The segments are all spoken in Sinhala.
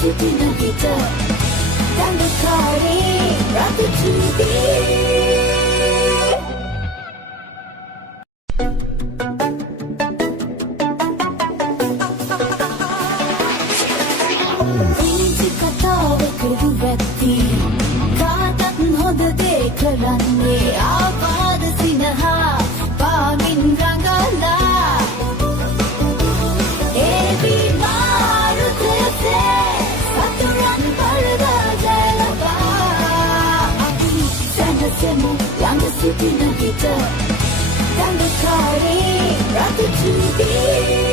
සිටින විට දඟකාරී රතුචුදී කරන්නේ ආපාද සිනහා පාමින් රඟලා ඒවි මාරුතසේ සතුරන් පරදා ජයලබා අපි සැනසෙමු ළඟ සිටින විට දඟකාරී රතුචුදී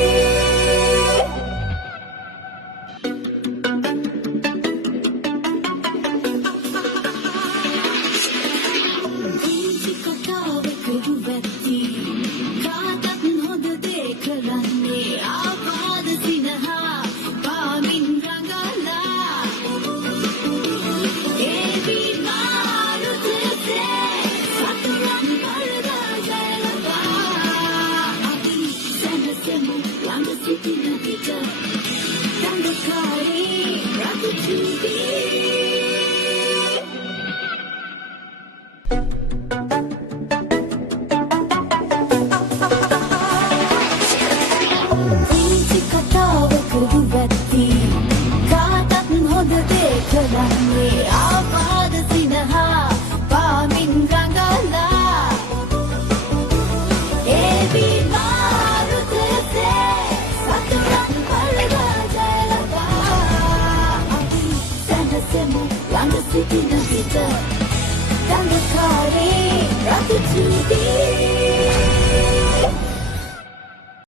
Sitina Vita, Dangakari, Rakatubi.